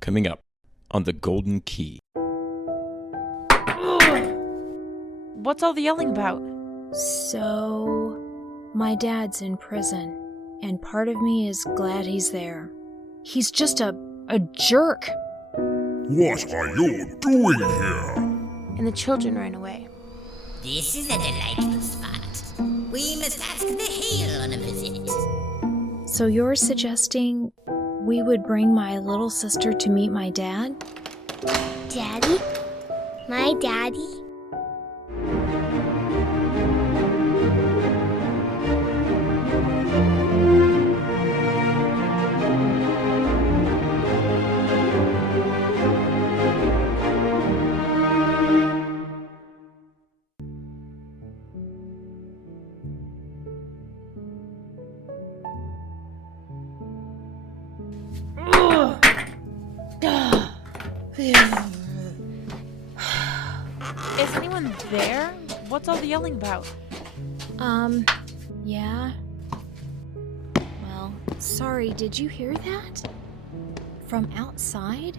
Coming up on The Golden Key. What's all the yelling about? So, my dad's in prison, and part of me is glad he's there. He's just a jerk. What are you doing here? And the children ran away. This is a delightful spot. We must ask the Hale on a visit. So you're suggesting we would bring my little sister to meet my dad? Daddy? My daddy? Is anyone there? What's all the yelling about? Yeah. Well, sorry, did you hear that? From outside?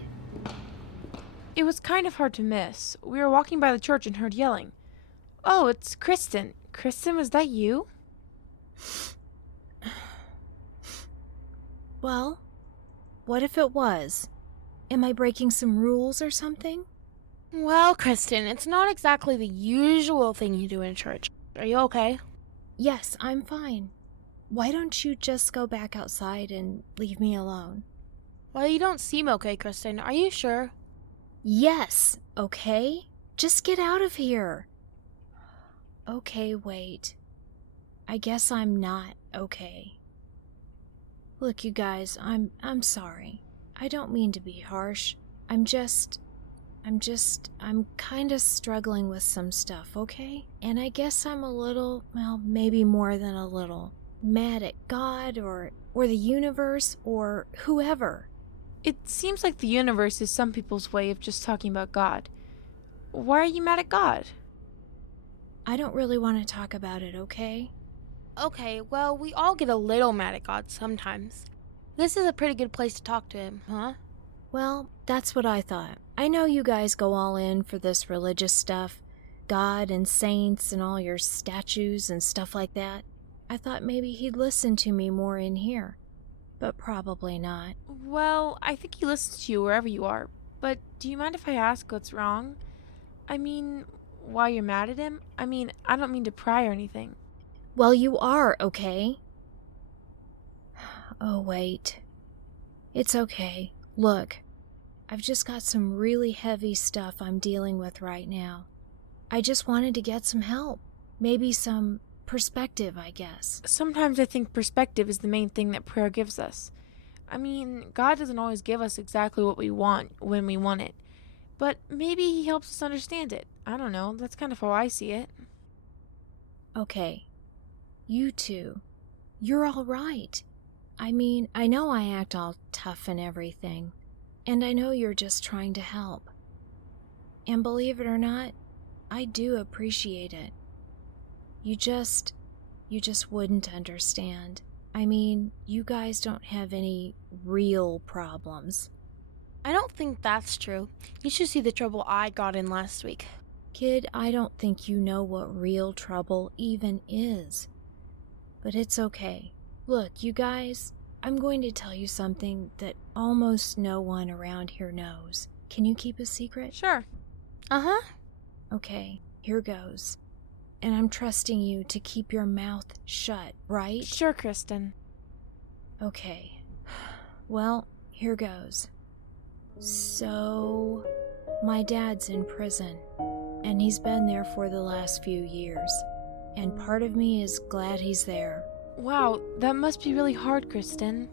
It was kind of hard to miss. We were walking by the church and heard yelling. Oh, it's Kristen. Kristen, was that you? Well, what if it was? Am I breaking some rules or something? Well, Kristen, it's not exactly the usual thing you do in church. Are you okay? Yes, I'm fine. Why don't you just go back outside and leave me alone? Well, you don't seem okay, Kristen. Are you sure? Yes, okay? Just get out of here. Okay, wait. I guess I'm not okay. Look, you guys, I'm sorry. I don't mean to be harsh. I'm kind of struggling with some stuff, okay? And I guess I'm a little, well, maybe more than a little, mad at God or the universe or whoever. It seems like the universe is some people's way of just talking about God. Why are you mad at God? I don't really want to talk about it, okay? Okay, well, we all get a little mad at God sometimes. This is a pretty good place to talk to him, huh? Well, that's what I thought. I know you guys go all in for this religious stuff, God and saints and all your statues and stuff like that. I thought maybe he'd listen to me more in here, but probably not. Well, I think he listens to you wherever you are, but do you mind if I ask what's wrong? I mean, why you're mad at him? I mean, I don't mean to pry or anything. Well, you are, okay? Oh, wait. It's okay. Look, I've just got some really heavy stuff I'm dealing with right now. I just wanted to get some help. Maybe some perspective, I guess. Sometimes I think perspective is the main thing that prayer gives us. I mean, God doesn't always give us exactly what we want when we want it, but maybe he helps us understand it. I don't know, that's kind of how I see it. Okay. You two. You're all right. I mean, I know I act all tough and everything, and I know you're just trying to help. And believe it or not, I do appreciate it. You just wouldn't understand. I mean, you guys don't have any real problems. I don't think that's true. You should see the trouble I got in last week. Kid, I don't think you know what real trouble even is. But it's okay. Look, you guys, I'm going to tell you something that almost no one around here knows. Can you keep a secret? Sure. Uh-huh. Okay, here goes. And I'm trusting you to keep your mouth shut, right? Sure, Kristen. Okay. Well, here goes. So, my dad's in prison, and he's been there for the last few years. And part of me is glad he's there. Wow, that must be really hard, Kristen.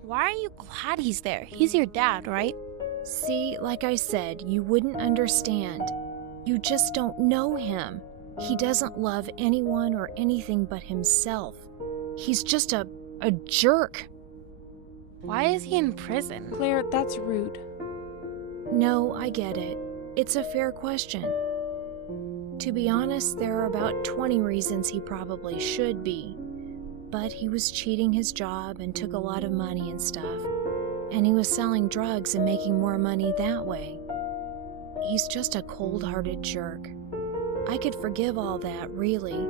Why are you glad he's there? He's your dad, right? See, like I said, you wouldn't understand. You just don't know him. He doesn't love anyone or anything but himself. He's just a jerk. Why is he in prison? Claire, that's rude. No, I get it. It's a fair question. To be honest, there are about 20 reasons he probably should be. But he was cheating his job and took a lot of money and stuff. and he was selling drugs and making more money that way. He's just a cold-hearted jerk. I could forgive all that, really,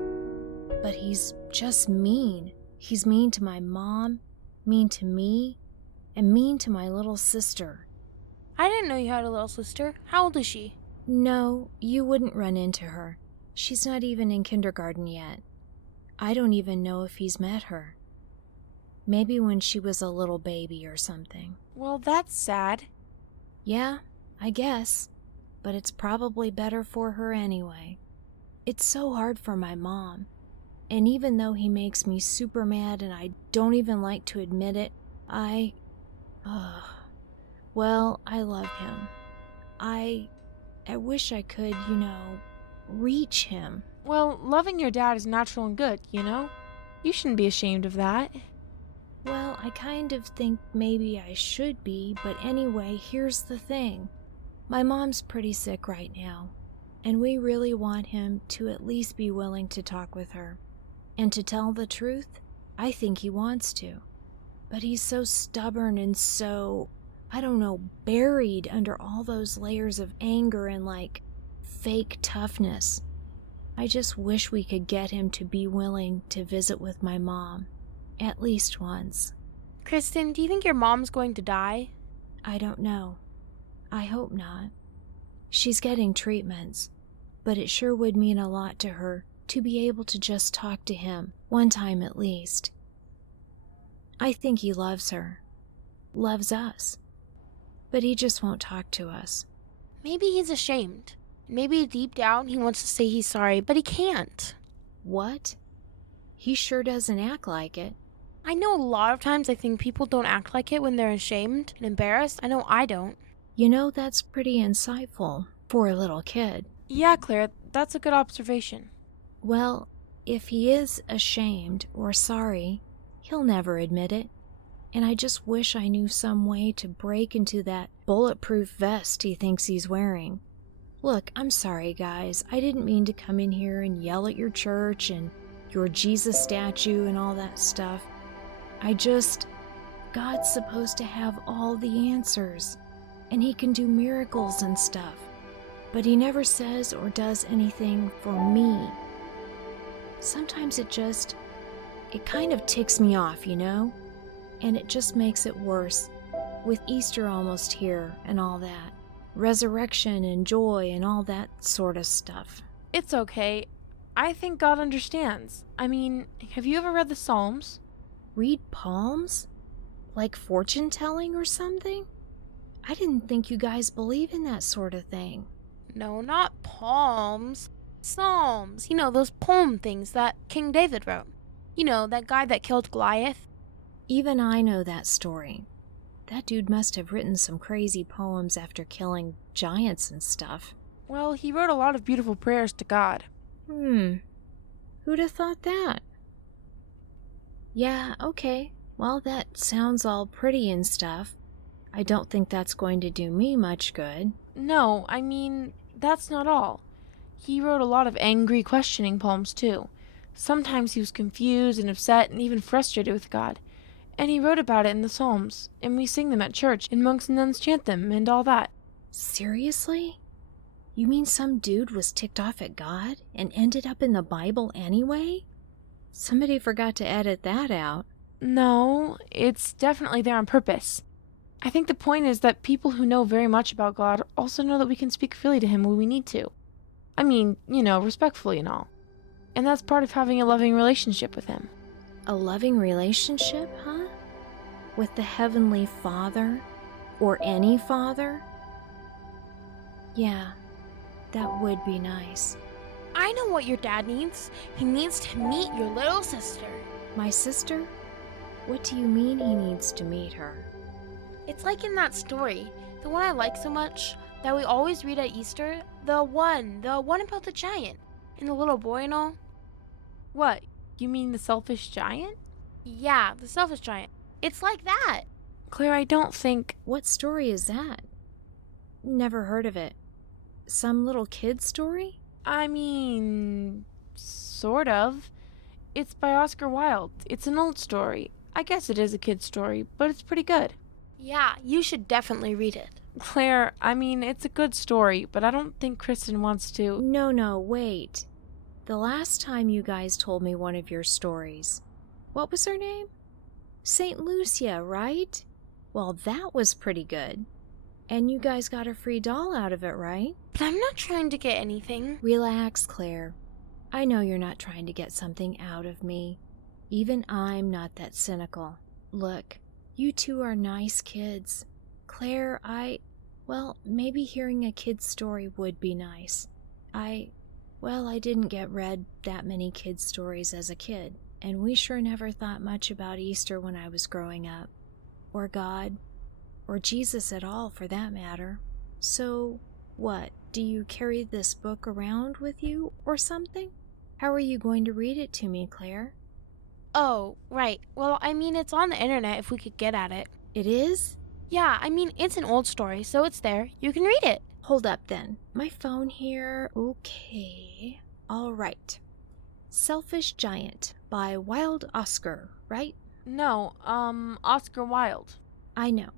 but he's just mean. He's mean to my mom, mean to me, and mean to my little sister. I didn't know you had a little sister. How old is she? No, you wouldn't run into her. She's not even in kindergarten yet. I don't even know if he's met her. Maybe when she was a little baby or something. Well, that's sad. Yeah, I guess. But it's probably better for her anyway. It's so hard for my mom. And even though he makes me super mad and I don't even like to admit it, I love him. I wish I could, reach him. Well, loving your dad is natural and good, you know? You shouldn't be ashamed of that. Well, I kind of think maybe I should be, but anyway, here's the thing. My mom's pretty sick right now, and we really want him to at least be willing to talk with her. And to tell the truth, I think he wants to. But he's so stubborn and so, buried under all those layers of anger and fake toughness. I just wish we could get him to be willing to visit with my mom, at least once. Kristen, do you think your mom's going to die? I don't know. I hope not. She's getting treatments, but it sure would mean a lot to her to be able to just talk to him, one time at least. I think he loves her, loves us, but he just won't talk to us. Maybe he's ashamed. Maybe deep down he wants to say he's sorry, but he can't. What? He sure doesn't act like it. I know a lot of times I think people don't act like it when they're ashamed and embarrassed. I know I don't. That's pretty insightful for a little kid. Yeah, Claire, that's a good observation. Well, if he is ashamed or sorry, he'll never admit it. And I just wish I knew some way to break into that bulletproof vest he thinks he's wearing. Look, I'm sorry, guys. I didn't mean to come in here and yell at your church and your Jesus statue and all that stuff. God's supposed to have all the answers, and he can do miracles and stuff. But he never says or does anything for me. Sometimes it kind of ticks me off, And it just makes it worse, with Easter almost here and all that. Resurrection and joy and all that sort of stuff. It's okay. I think God understands. I mean, have you ever read the Psalms? Read palms? Like fortune-telling or something? I didn't think you guys believe in that sort of thing. No, not palms. Psalms. Those poem things that King David wrote. That guy that killed Goliath. Even I know that story. That dude must have written some crazy poems after killing giants and stuff. Well, he wrote a lot of beautiful prayers to God. Who'd have thought that? Yeah, okay. Well, that sounds all pretty and stuff. I don't think that's going to do me much good. No, I mean, that's not all. He wrote a lot of angry, questioning poems, too. Sometimes he was confused and upset and even frustrated with God. And he wrote about it in the Psalms, and we sing them at church, and monks and nuns chant them, and all that. Seriously? You mean some dude was ticked off at God and ended up in the Bible anyway? Somebody forgot to edit that out. No, it's definitely there on purpose. I think the point is that people who know very much about God also know that we can speak freely to him when we need to. I mean, respectfully and all. And that's part of having a loving relationship with him. A loving relationship, huh? With the Heavenly Father? Or any father? Yeah, that would be nice. I know what your dad needs. He needs to meet your little sister. My sister? What do you mean he needs to meet her? It's like in that story, the one I like so much, that we always read at Easter, the one about the giant, and the little boy and all. What? You mean the selfish giant? Yeah, the selfish giant. It's like that. Claire, I don't think... What story is that? Never heard of it. Some little kid story? I mean... sort of. It's by Oscar Wilde. It's an old story. I guess it is a kid's story, but it's pretty good. Yeah, you should definitely read it. Claire, I mean, it's a good story, but I don't think Kristen wants to. No, wait. The last time you guys told me one of your stories, what was her name? St. Lucia, right? Well, that was pretty good. And you guys got a free doll out of it, right? But I'm not trying to get anything. Relax, Claire. I know you're not trying to get something out of me. Even I'm not that cynical. Look, you two are nice kids. Claire, well, maybe hearing a kid's story would be nice. I didn't get read that many kids' stories as a kid, and we sure never thought much about Easter when I was growing up. Or God. Or Jesus at all, for that matter. So, what, do you carry this book around with you, or something? How are you going to read it to me, Claire? Oh, right. Well, I mean, it's on the internet if we could get at it. It is? Yeah, I mean, it's an old story, so it's there. You can read it. Hold up, then. My phone here. Okay. All right. Selfish Giant by Wild Oscar, right? No, Oscar Wilde. I know.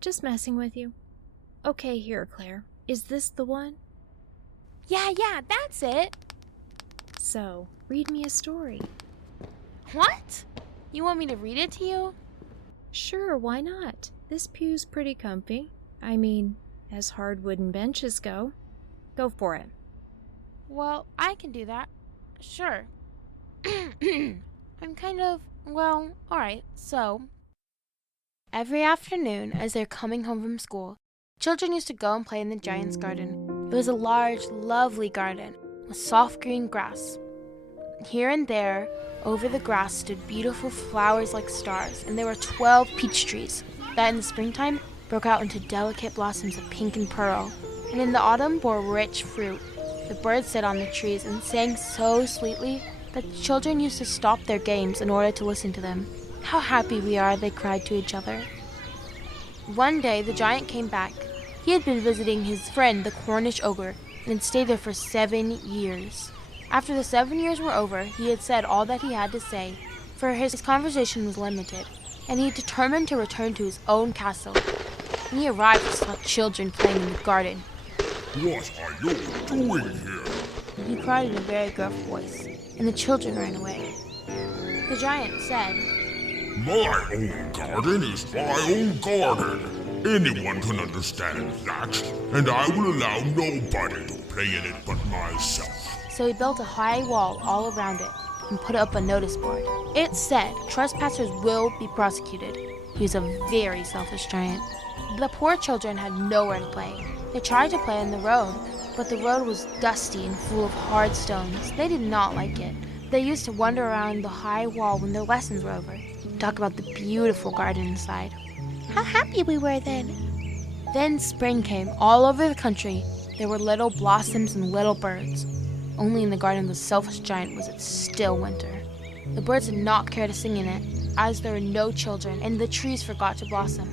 Just messing with you. Okay, here, Claire. Is this the one? Yeah, that's it. So, read me a story. What? You want me to read it to you? Sure, why not? This pew's pretty comfy. I mean, as hard wooden benches go. Go for it. Well, I can do that. Sure. Alright, so. Every afternoon, as they're coming home from school, children used to go and play in the giant's garden. It was a large, lovely garden with soft green grass. Here and there, over the grass stood beautiful flowers like stars, and there were 12 peach trees that in the springtime broke out into delicate blossoms of pink and pearl, and in the autumn bore rich fruit. The birds sat on the trees and sang so sweetly that the children used to stop their games in order to listen to them. "How happy we are," they cried to each other. One day, the giant came back. He had been visiting his friend, the Cornish ogre, and had stayed there for 7 years. After the 7 years were over, he had said all that he had to say, for his conversation was limited, and he determined to return to his own castle. When he arrived, he saw children playing in the garden. What are you doing here? He cried in a very gruff voice, and the children ran away. The giant said, My own garden is my own garden. Anyone can understand that, and I will allow nobody to play in it but myself. So he built a high wall all around it and put up a notice board. It said, "Trespassers will be prosecuted." He was a very selfish giant. The poor children had nowhere to play. They tried to play on the road, but the road was dusty and full of hard stones. They did not like it. They used to wander around the high wall when their lessons were over, talk about the beautiful garden inside. How happy we were then. Then spring came all over the country. There were little blossoms and little birds. Only in the garden of the selfish giant was it still winter. The birds did not care to sing in it, as there were no children, and the trees forgot to blossom.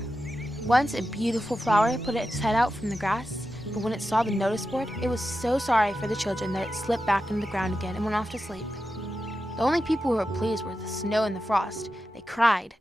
Once a beautiful flower put its head out from the grass, but when it saw the notice board, it was so sorry for the children that it slipped back into the ground again and went off to sleep. The only people who were pleased were the snow and the frost. They cried,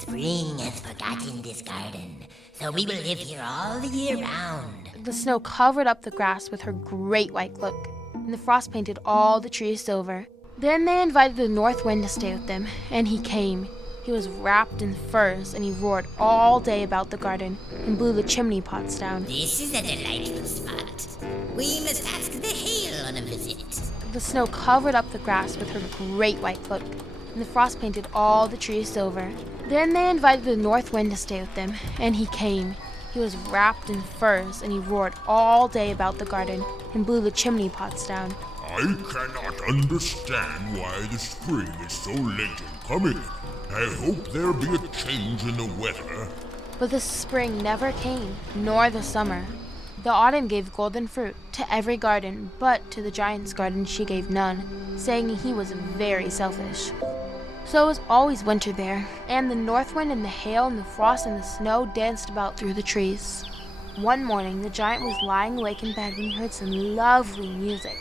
Spring has forgotten this garden, so we will live here all the year round. The snow covered up the grass with her great white cloak, and the frost painted all the trees silver. Then they invited the north wind to stay with them, and he came. He was wrapped in furs, and he roared all day about the garden and blew the chimney pots down. This is a delightful spot. We must ask the hail on a visit. The snow covered up the grass with her great white cloak, and the frost painted all the trees silver. Then they invited the north wind to stay with them, and he came. He was wrapped in furs, and he roared all day about the garden and blew the chimney pots down. I cannot understand why the spring is so late in coming. I hope there be a change in the weather. But the spring never came, nor the summer. The autumn gave golden fruit to every garden, but to the giant's garden she gave none, saying he was very selfish. So it was always winter there, and the north wind and the hail and the frost and the snow danced about through the trees. One morning, the giant was lying awake in bed when he heard some lovely music.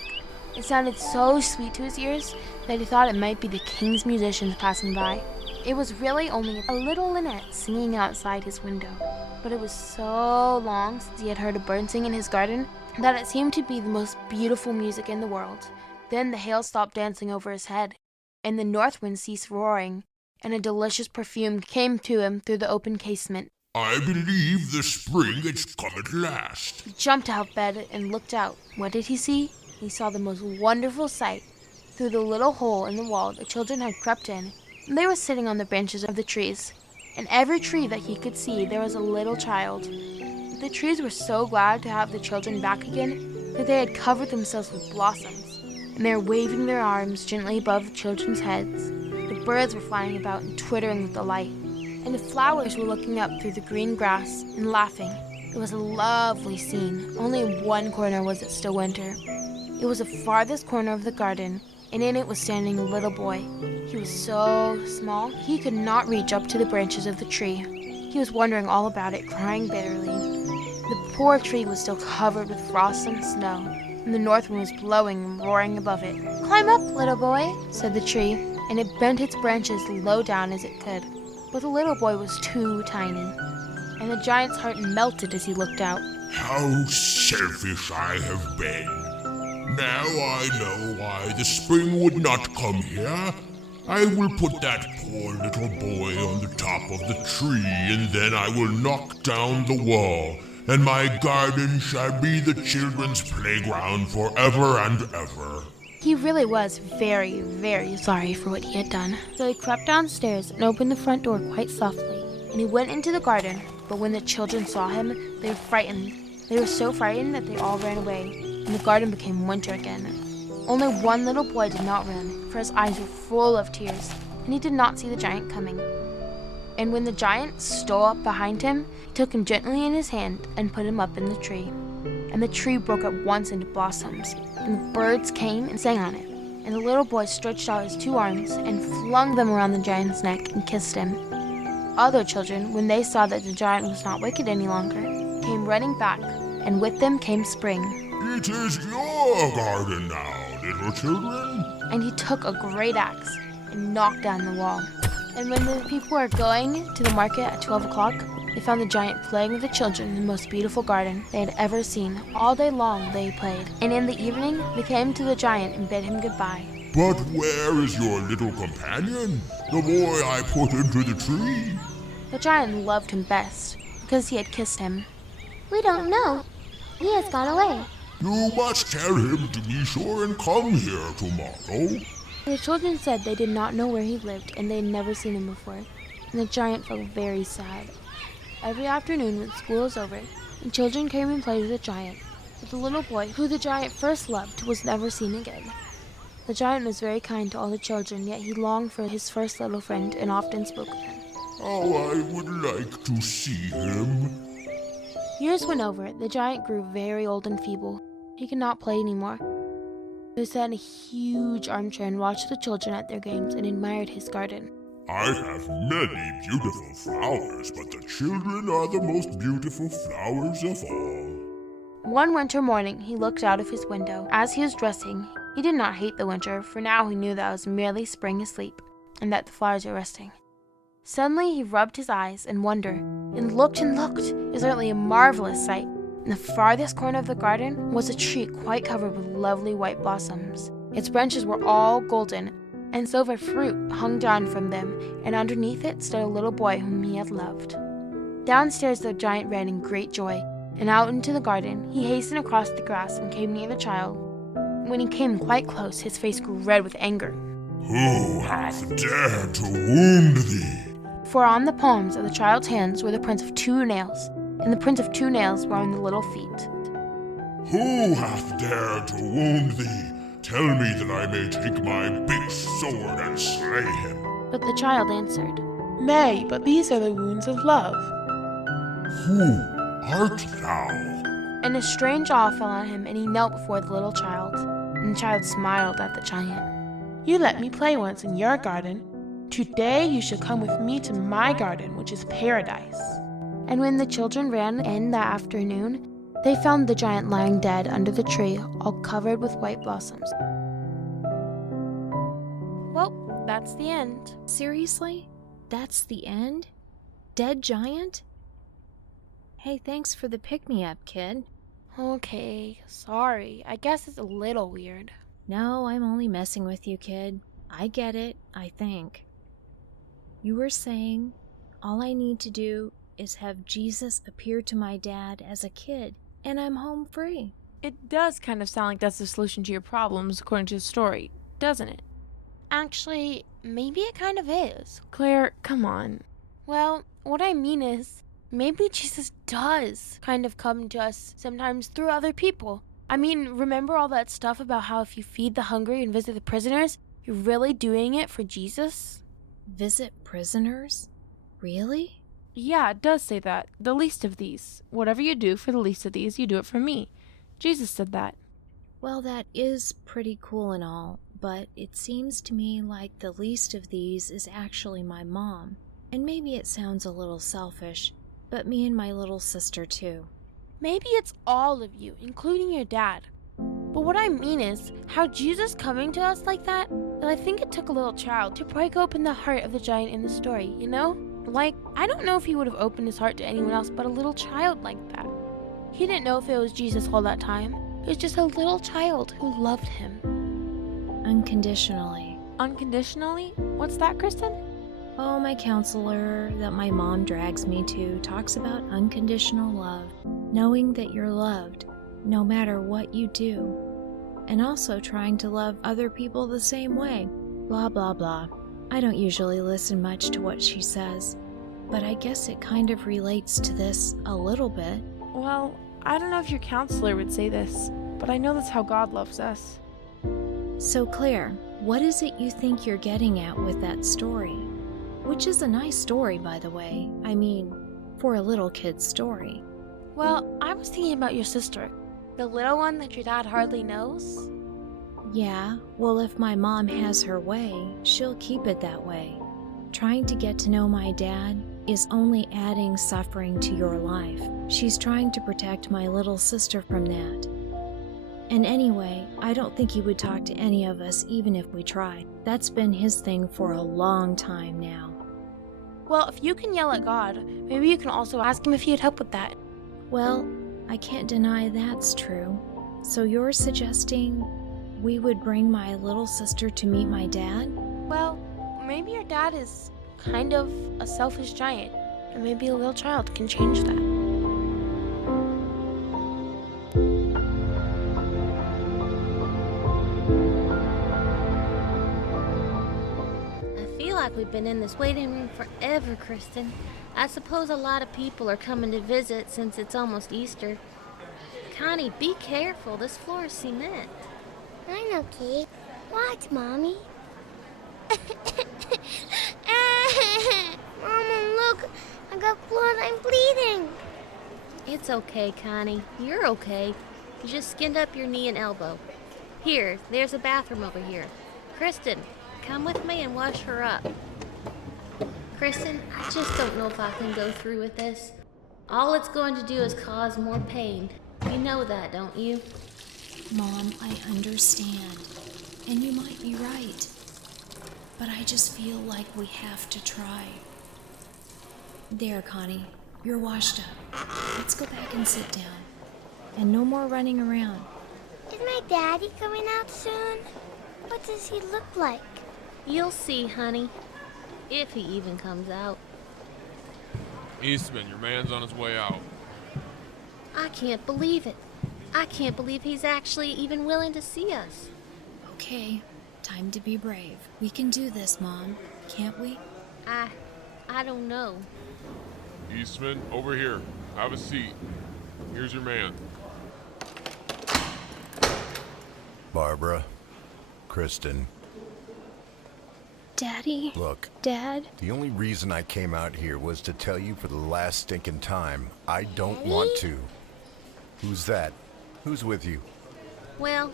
It sounded so sweet to his ears that he thought it might be the king's musicians passing by. It was really only a little linnet singing outside his window, but it was so long since he had heard a bird sing in his garden that it seemed to be the most beautiful music in the world. Then the hail stopped dancing over his head, and the north wind ceased roaring, and a delicious perfume came to him through the open casement. I believe the spring has come at last. He jumped out of bed and looked out. What did he see? He saw the most wonderful sight. Through the little hole in the wall the children had crept in, and they were sitting on the branches of the trees. In every tree that he could see there was a little child. The trees were so glad to have the children back again that they had covered themselves with blossoms, and they were waving their arms gently above the children's heads. The birds were flying about and twittering with delight, and the flowers were looking up through the green grass and laughing. It was a lovely scene. Only in one corner was it still winter. It was the farthest corner of the garden, and in it was standing a little boy. He was so small, he could not reach up to the branches of the tree. He was wondering all about it, crying bitterly. The poor tree was still covered with frost and snow, and the north wind was blowing and roaring above it. "Climb up, little boy," said the tree, and it bent its branches low down as it could. But the little boy was too tiny, and the giant's heart melted as he looked out. How selfish I have been. Now I know why the spring would not come here. I will put that poor little boy on the top of the tree, and then I will knock down the wall, and my garden shall be the children's playground forever and ever. He really was very, very sorry for what he had done. So he crept downstairs and opened the front door quite softly, and he went into the garden. But when the children saw him, they were frightened. They were so frightened that they all ran away, and the garden became winter again. Only one little boy did not run, for his eyes were full of tears, and he did not see the giant coming. And when the giant stole up behind him, he took him gently in his hand and put him up in the tree. And the tree broke at once into blossoms, and the birds came and sang on it. And the little boy stretched out his 2 arms and flung them around the giant's neck and kissed him. Other children, when they saw that the giant was not wicked any longer, came running back, and with them came spring. It is your garden now, little children. And he took a great axe and knocked down the wall. And when the people were going to the market at 12 o'clock, they found the giant playing with the children in the most beautiful garden they had ever seen. All day long they played, and in the evening they came to the giant and bid him goodbye. But where is your little companion, the boy I put into the tree? The giant loved him best because he had kissed him. "We don't know. He has gone away." You must tell him to be sure and come here tomorrow. The children said they did not know where he lived and they had never seen him before, and the giant felt very sad. Every afternoon when school was over, the children came and played with the giant, but the little boy, who the giant first loved, was never seen again. The giant was very kind to all the children, yet he longed for his first little friend and often spoke of him. How I would like to see him. Years went over. The giant grew very old and feeble. He could not play anymore. He sat in a huge armchair and watched the children at their games and admired his garden. I have many beautiful flowers, but the children are the most beautiful flowers of all. One winter morning, he looked out of his window. As he was dressing, he did not hate the winter, for now he knew that it was merely spring asleep, and that the flowers were resting. Suddenly, he rubbed his eyes in wonder, and looked. It was certainly a marvelous sight. In the farthest corner of the garden was a tree quite covered with lovely white blossoms. Its branches were all golden, and silver fruit hung down from them, and underneath it stood a little boy whom he had loved. Downstairs the giant ran in great joy, and out into the garden. He hastened across the grass and came near the child. When he came quite close, his face grew red with anger. Who hath dared to wound thee? For on the palms of the child's hands were the prints of 2 nails, and the prints of 2 nails were on the little feet. Who hath dared to wound thee? Tell me that I may take my big sword and slay him. But the child answered, "Nay, but these are the wounds of love." Who art thou? And a strange awe fell on him, and he knelt before the little child. And the child smiled at the giant. "You let me play once in your garden. Today you shall come with me to my garden, which is paradise." And when the children ran in that afternoon, they found the giant lying dead under the tree, all covered with white blossoms. Well, that's the end. Seriously? That's the end? Dead giant? Hey, thanks for the pick-me-up, kid. Okay, sorry. I guess it's a little weird. No, I'm only messing with you, kid. I get it, I think. You were saying all I need to do is have Jesus appear to my dad as a kid, and I'm home free. It does kind of sound like that's the solution to your problems, according to the story, doesn't it? Actually, maybe it kind of is. Claire, come on. Well, what I mean is, maybe Jesus does kind of come to us sometimes through other people. I mean, remember all that stuff about how if you feed the hungry and visit the prisoners, you're really doing it for Jesus? Visit prisoners? Really? Yeah, it does say that. The least of these. Whatever you do for the least of these, you do it for me. Jesus said that. Well, that is pretty cool and all, but it seems to me like the least of these is actually my mom. And maybe it sounds a little selfish, but me and my little sister too. Maybe it's all of you, including your dad. But what I mean is, how Jesus coming to us like that, well, I think it took a little child to break open the heart of the giant in the story, you know? Like, I don't know if he would have opened his heart to anyone else but a little child like that. He didn't know if it was Jesus all that time. It was just a little child who loved him. Unconditionally. Unconditionally? What's that, Kristen? Oh, my counselor that my mom drags me to talks about unconditional love, knowing that you're loved no matter what you do, and also trying to love other people the same way. Blah, blah, blah. I don't usually listen much to what she says, but I guess it kind of relates to this a little bit. Well, I don't know if your counselor would say this, but I know that's how God loves us. So, Claire, what is it you think you're getting at with that story? Which is a nice story, by the way. I mean, for a little kid's story. Well, I was thinking about your sister, the little one that your dad hardly knows. Yeah, well, if my mom has her way, she'll keep it that way. Trying to get to know my dad is only adding suffering to your life. She's trying to protect my little sister from that. And anyway, I don't think he would talk to any of us even if we tried. That's been his thing for a long time now. Well, if you can yell at God, maybe you can also ask him if he'd help with that. Well, I can't deny that's true. So you're suggesting we would bring my little sister to meet my dad? Well, maybe your dad is kind of a selfish giant, and maybe a little child can change that. I feel like we've been in this waiting room forever, Kristen. I suppose a lot of people are coming to visit since it's almost Easter. Connie, be careful. This floor is cement. I know, Kate. Watch, Mommy. Mama, look. I got blood. I'm bleeding. It's okay, Connie. You're okay. You just skinned up your knee and elbow. Here, there's a bathroom over here. Kristen, come with me and wash her up. Kristen, I just don't know if I can go through with this. All it's going to do is cause more pain. You know that, don't you? Mom, I understand. And you might be right. But I just feel like we have to try. There, Connie. You're washed up. Let's go back and sit down. And no more running around. Is my daddy coming out soon? What does he look like? You'll see, honey. If he even comes out. Eastman, your man's on his way out. I can't believe it. I can't believe he's actually even willing to see us. Okay, time to be brave. We can do this, Mom. Can't we? I don't know. Eastman, over here. Have a seat. Here's your man. Barbara, Kristen. Daddy? Look, Dad? the only reason I came out here was to tell you for the last stinking time, I don't want to. Who's that? Who's with you? Well,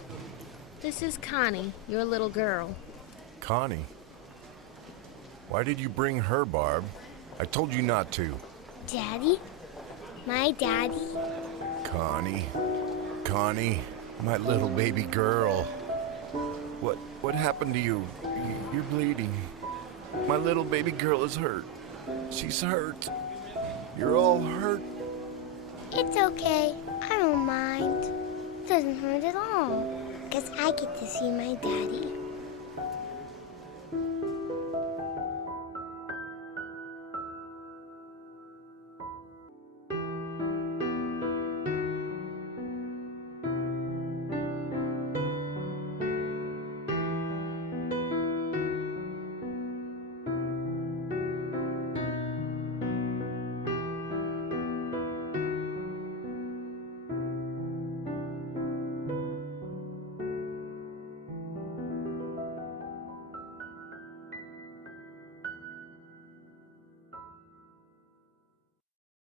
this is Connie, your little girl. Connie? Why did you bring her, Barb? I told you not to. Daddy? My daddy? Connie, my little baby girl. What happened to you? You're bleeding. My little baby girl is hurt. She's hurt. You're all hurt. It's okay. I don't mind. It doesn't hurt at all. Because I get to see my daddy.